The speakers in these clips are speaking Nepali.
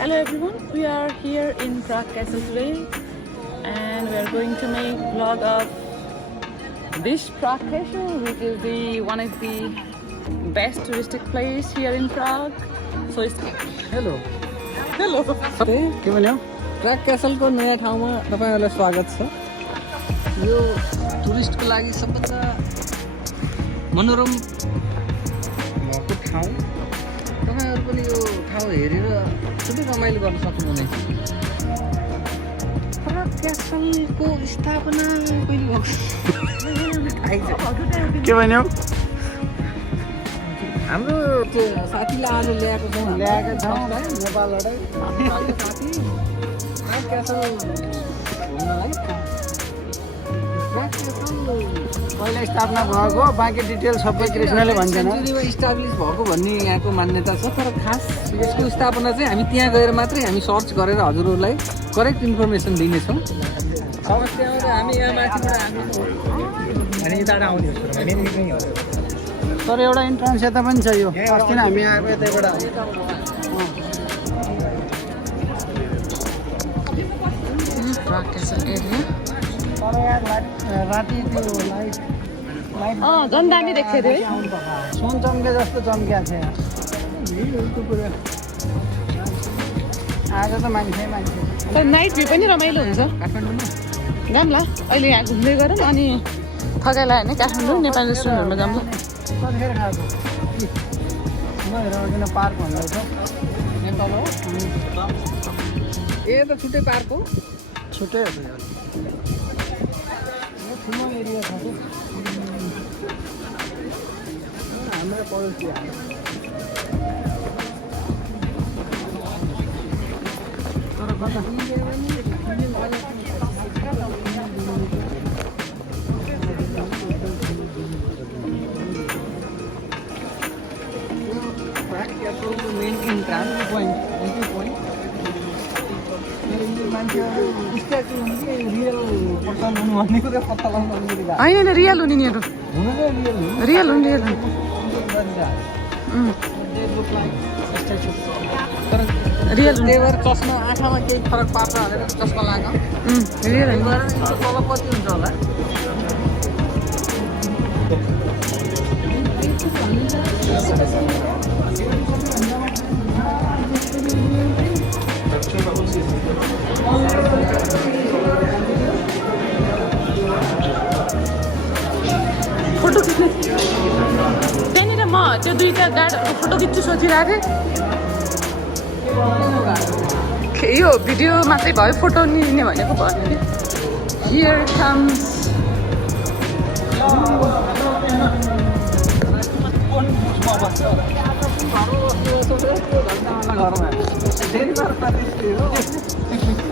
Hello everyone, we are here in Prague Castle today and we are going to make vlog of this Prague Castle, which is one of the best touristic place here in Prague. So it's Hello. के भन्यो? Prague Castle को नयाँ ठाउँमा तपाईहरुलाई स्वागत छ। यो टुरिस्टको लागि सबभन्दा मनोरम भएको ठाउँ। तपाईहरु पनि यो ठाउँ हेरेर खुबै रमाइलो गर्न सक्नुहुनेछ। Prague Castle को स्थापना कहिले भएको? के भन्यो? हाम्रो साथीलाई आज ल्याएको छौँ नेपालबाटै साथी Prague Castle घुम्नलाई। Prague Castle पहिला स्थापना भएको बाँकी डिटेल सबै कृष्णले भन्छन्। सेन्चुरीमा इस्टाब्लिस भएको भन्ने यहाँको मान्यता छ, तर खास यसको स्थापना चाहिँ हामी त्यहाँ गएर मात्रै हामी सर्च गरेर हजुरहरूलाई करेक्ट इन्फर्मेसन दिनेछौँ। समस्या आउँदा हामी यहाँ माथिबाट अनि यता आउने हो तर एउटा इन्ट्रान्स यता पनि छ। यो अस्ति नै हामी आएको यतैबाट Prague Castle area. तर यहाँ राति त्यो लाइट झन् दामी देख्थ्यो है। सुन चम्के जस्तो चम्किएको थियो यहाँ। आज त मान्छे तर नाइट भ्यू पनि रमाइलो हुन्छ। काठमाडौँमा जाऊँ ल, अहिले यहाँ घुम्दै गरौँ अनि थकाइ लाग्यो भने काठमाडौँ नेपाली रेस्टुरेन्टहरूमा जाऊँ ल। कतिखेर खाएको म पार्क भन्दैछ नेपाल हो। ए त छुट्टै पार्क हो। छुट्टै हो ठुलो एरिया छ कि हाम्रो पडोसी तर कता main entrance point entry point मान्छेहरू स्ट्याचु हुनु कि रियल पर्सन हुनु भन्ने कुरा पत्ता लगाउनु होइन रियल हुने यिनीहरू, हुनु चाहिँ रियल रियल हुन् रियल हुन्। रियल हुन् त्यही भएर चस्मा आँखामा केही फरक पार्छ भनेर चस्मा लाग्यो। रियल हुन्। तल कति हुन्छ होला? फोटो खिच्ने त्यहाँनिर म त्यो दुईवटा गाडीहरूको फोटो खिच्छु सोचिरहेको थिएँ। यो भिडियो मात्रै भयो, फोटो नि लिने भनेको भयो नि। हियर कम्स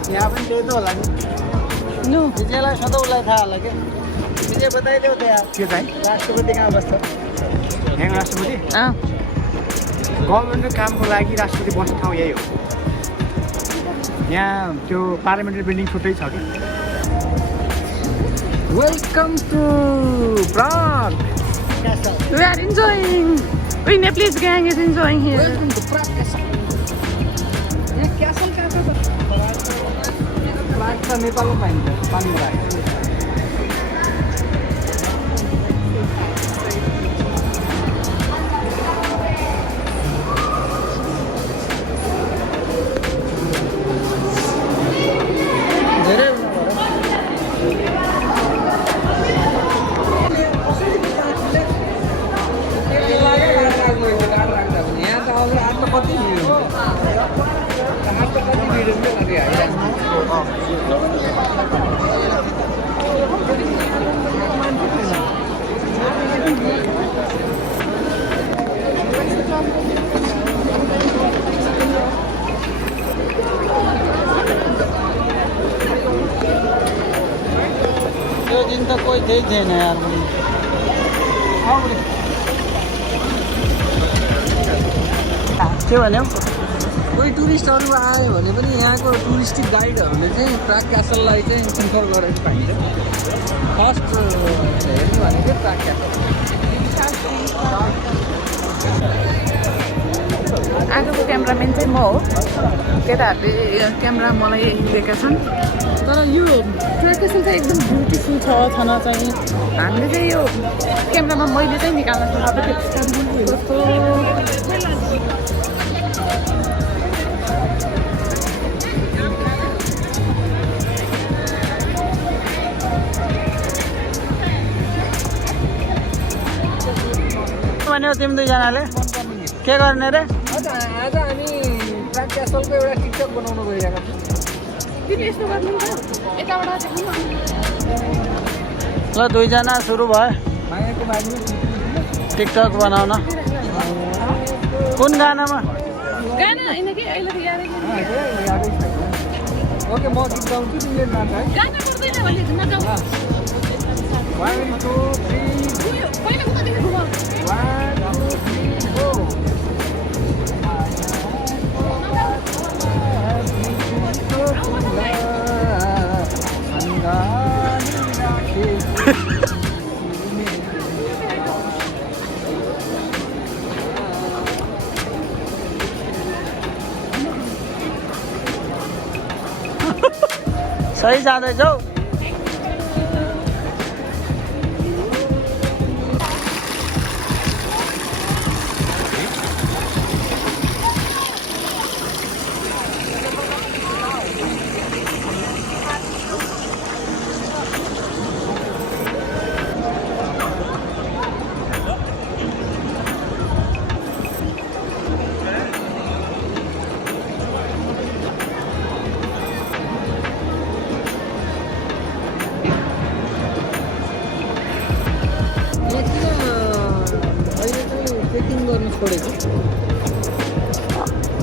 यहाँ पनि त्यही त होला नि। नो विजयलाई सधैँ उसलाई थाहा होला कि विजय बताइदेऊ त्यहाँ के चाहिँ राष्ट्रपति कहाँ बस्छ? यहाँ राष्ट्रपति अँ गभर्मेन्टको कामको लागि राष्ट्रपति बस्ने ठाउँ यही हो। यहाँ त्यो पार्लियामेन्ट्री बिल्डिङ छुट्टै छ कि। Welcome to Prague Castle. we are enjoying. We Nepalese gang is enjoying here. Welcome to Prague castle. यहाँ क्यासल कहाँ छ त? प्राग त नेपालमा पाइन्छ, पानीमा लाग्छ। त्यो दिन त कोही त्यही थिएन यार पनि। के भन्यो? कोही टुरिस्टहरू आयो भने पनि यहाँको टुरिस्टिक गाइडहरूले चाहिँ प्राग क्यासललाई चाहिँ इन्फर गरेको पाइन्छ। फर्स्ट हेर्ने भनेको प्राग क्यासल। आजको क्यामराम्यान चाहिँ म हो केटाहरूले क्यामेरा मलाई दिएका छन् तर यो प्राग क्यासल चाहिँ एकदम ब्युटिफुल छ छन चाहिँ हामीले चाहिँ यो क्यामेरामा मैले चाहिँ निकाल्न सक्छु कस्तो भन्यो तिमी दुईजनाले के गर्ने रे? आज हामी प्राग क्यासलको एउटा टिकटक बनाउनु गइरहेका छौँ। तिमी यस्तो गर्नु त यताबाट ल दुईजना सुरु भयो मायाको बारेमा टिकटक बनाउन। कुन गानामा? गाना होइन कि अहिले त यादै यादै छैन। ओके म गीत गाउँछु तिमीले नाच है। गाना पर्दैन भने नजाऊ 1 2 3 पहिला कतादेखि घुमाऊ 1 2 3 4 सही जाँदैछौ?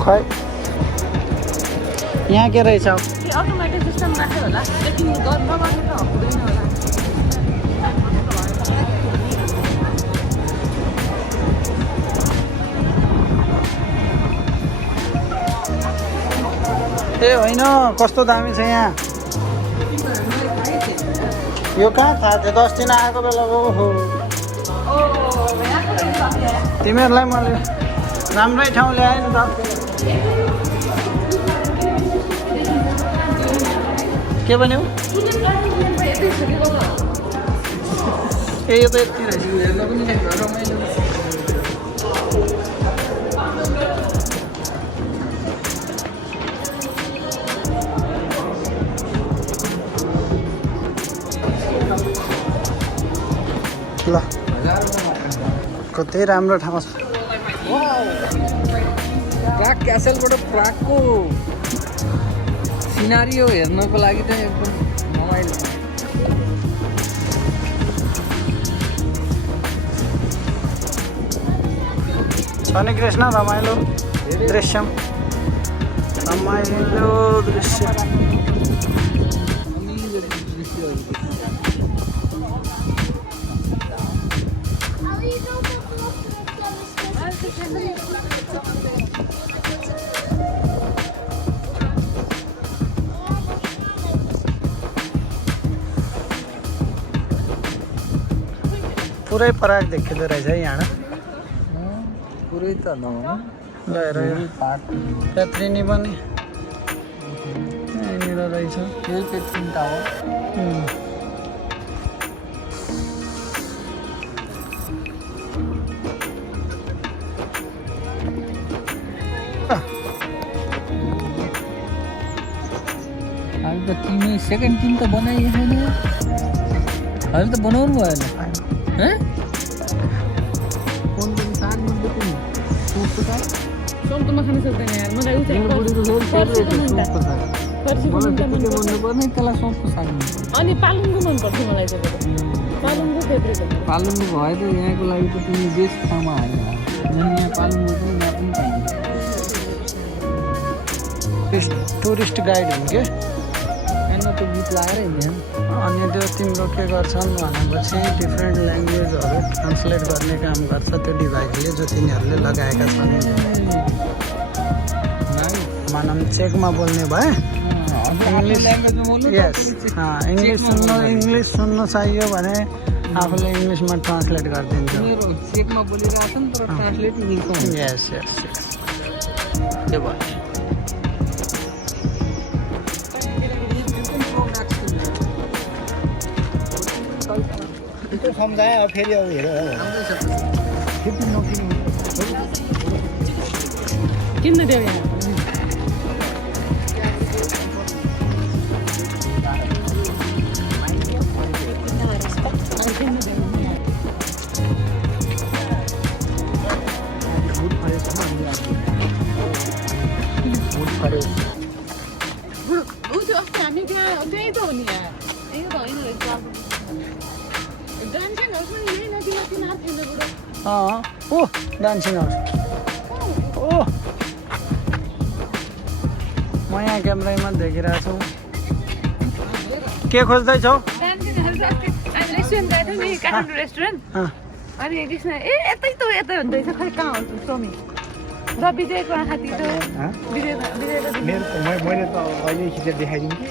खै यहाँ के रहेछ? अटोमेटिक सिस्टम राख्यो होला लेकिन गर्न गर्ने त हुँदैन होला ए होइन कस्तो दामी छ यहाँ। यो कहाँ थाहा थियो? 10 दिन आएको बेलाको हो। तिमीहरूलाई मैले राम्रै ठाउँ ल्याएँ नि त। के भन्यौ? ए यो त यति रहेछ हेर्न पनि रमाइलो। ल कतै राम्रो ठाउँ छ। प्राग क्यासलबाट प्रागको सिनारियो हेर्नको लागि चाहिँ एकदम रमाइलो छ नि कृष्ण रमाइलो दृश्य रमाइलो दृश्य। पुरै पराग देखिँदो रहेछ है यहाँ पुरै त गएर पेत्रिनी पनि यहीँनिर रहेछ। यही पेट्रिन टावर अहिले त तिमी सेकेन्ड टिम त बनाइए छैन अहिले त बनाउनु भयो होला सोमतोमा खान सक्दैन यार मलाई अनि पालुङको मनपर्छ मलाई चाहिँ पालुङको फेभरेट हो। पालुङको भयो त यहाँको लागि त तिमी बेस्ट ठाउँमा हाल्यो यहाँ पालुङको पनि यहाँ पनि पाइन्छ। टुरिस्ट गाइड हुन् के यहाँ त गीत लगाएर हिँड्यो अनि त्यो तिम्रो के गर्छन् भनेपछि डिफ्रेन्ट ल्याङ्ग्वेजहरू ट्रान्सलेट गर्ने काम गर्छ त्यो डिभाइसले जो तिनीहरूले लगाएका छन्। मानम चेकमा बोल्ने भए इङ्ग्लिस यस इङ्ग्लिस सुन्नु चाहियो भने आफूले इङ्ग्लिसमा ट्रान्सलेट गरिदिन्छ। चेकमा बोलिरहेको छ नि तर ट्रान्सलेट मिल्छ। यस यस यस त्यो भयो त्यो सम्झाए फेरि अब हेर किन्न देऊ यहाँ ओ डान्सिङ हाउस ओ म यहाँ क्यामेरामा देखिरहेको छु के खोज्दैछौ रेस्टुरेन्ट अनि कृष्ण ए यतै त यतै हुँदैछ खै कहाँ हुन्छ सोमी र विजयको आँखा तितो मैले त अहिले खिचेर देखाइदिउँ कि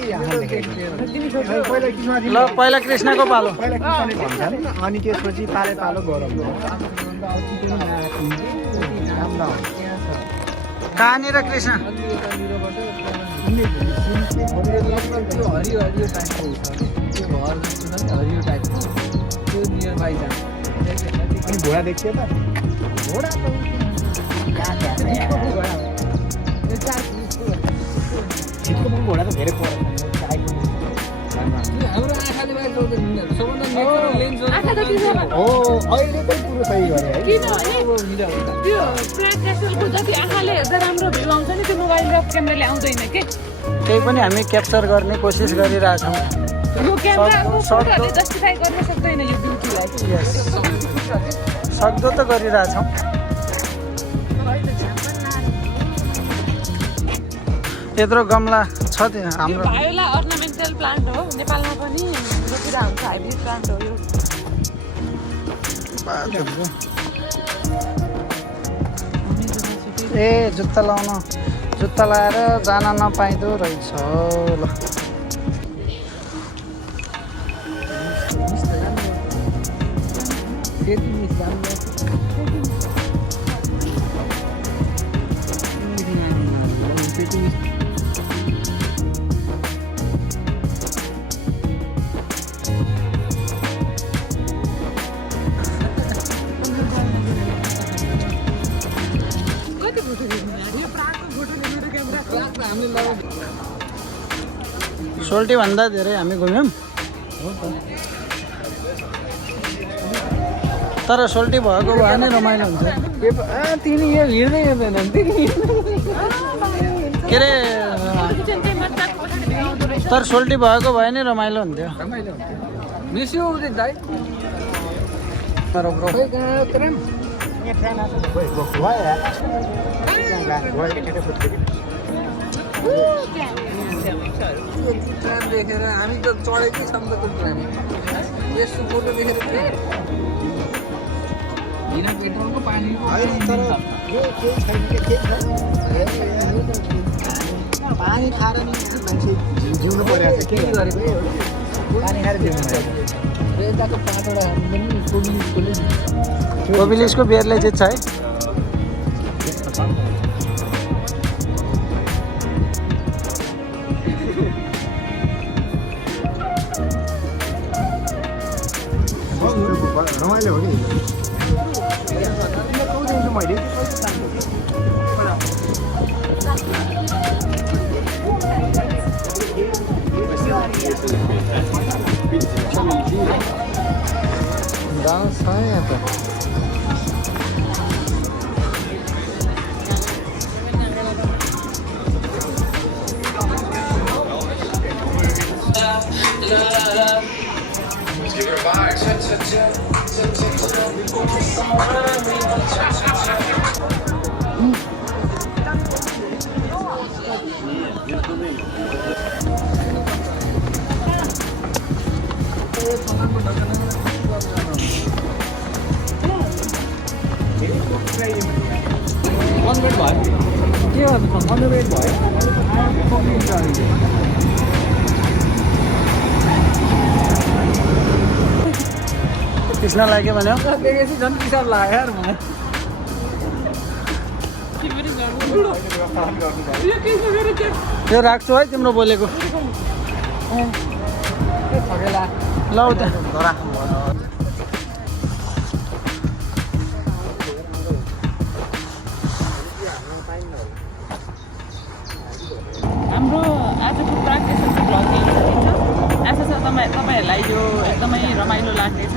ल पहिला कृष्णको पालो पहिला कृष्णले भन्छ नि अनि त्यसपछि पाले पालो गरौँ कहाँनिर कृष्ण हरियो टाइपको हरियो टाइपको त्यो नियर बाई जान्छ अनि घोडा देखियो त घोडा छिटको पनि घोडा त धेरै पर्छ हाम्रो आँखाले बाहिर सबभन्दा नेचुरल लेन्स हो अहिले चाहिँ पुरो सही गरे है किनभने त्यो प्राग क्यासलको जति आँखाले हेर्दा राम्रो भ्यू आउँछ नि त्यो मोबाइल र क्यामेराले आउँदैन के त्यही पनि हामी क्याप्चर गर्ने कोसिस गरिरहेछौँ यो क्यामेराको फोटोले जस्टिफाई गर्न सक्दैन यो ब्युटीलाई सक्दो त गरिरहेछौँ यत्रो गमला छ त्यो हाम्रो भायोला अर्नामेन्टल प्लान्ट हो नेपालमा पनि रोपिरहेको हुन्छ हाइब्रिड प्लान्ट हो यो ए जुत्ता लाएर जान नपाइँदो रहेछ ल सोल्टीभन्दा धेरै हामी घुम्यौँ तर सोल्टी भएको भए नै रमाइलो हुन्छ तिनी यो हिँड्दै हिँड्दैनन् के अरे तर सोल्टी भएको भए नै रमाइलो हुन्थ्यो मिस्यो दाइ ट्रेन देखेर हामी त चढेकै छौँ त त्यो ट्रेन यस्तो फोटो देखेर हिँड पेट्रोलको पानी पानी खाएर नि मान्छे जिउनु परिरहेको छ के गरेको पानी खाएर जिउनु यताको पाँचवटा हामीले पनि कोबिलिसको बेरले चाहिँ छ है रमाइलो हो कि मैले डान्स छ यहाँ त कृष्ण लाग्यो भन्यो देखेपछि झन् पिसाब लाग्यो यार मलाई यो राख्छु है तिम्रो बोलेको ल उता हाम्रो आजको प्राग क्यासल भ्लग यही सकिन्छ। आशा छ तपाईँहरूलाई यो एकदमै रमाइलो लाग्नेछ।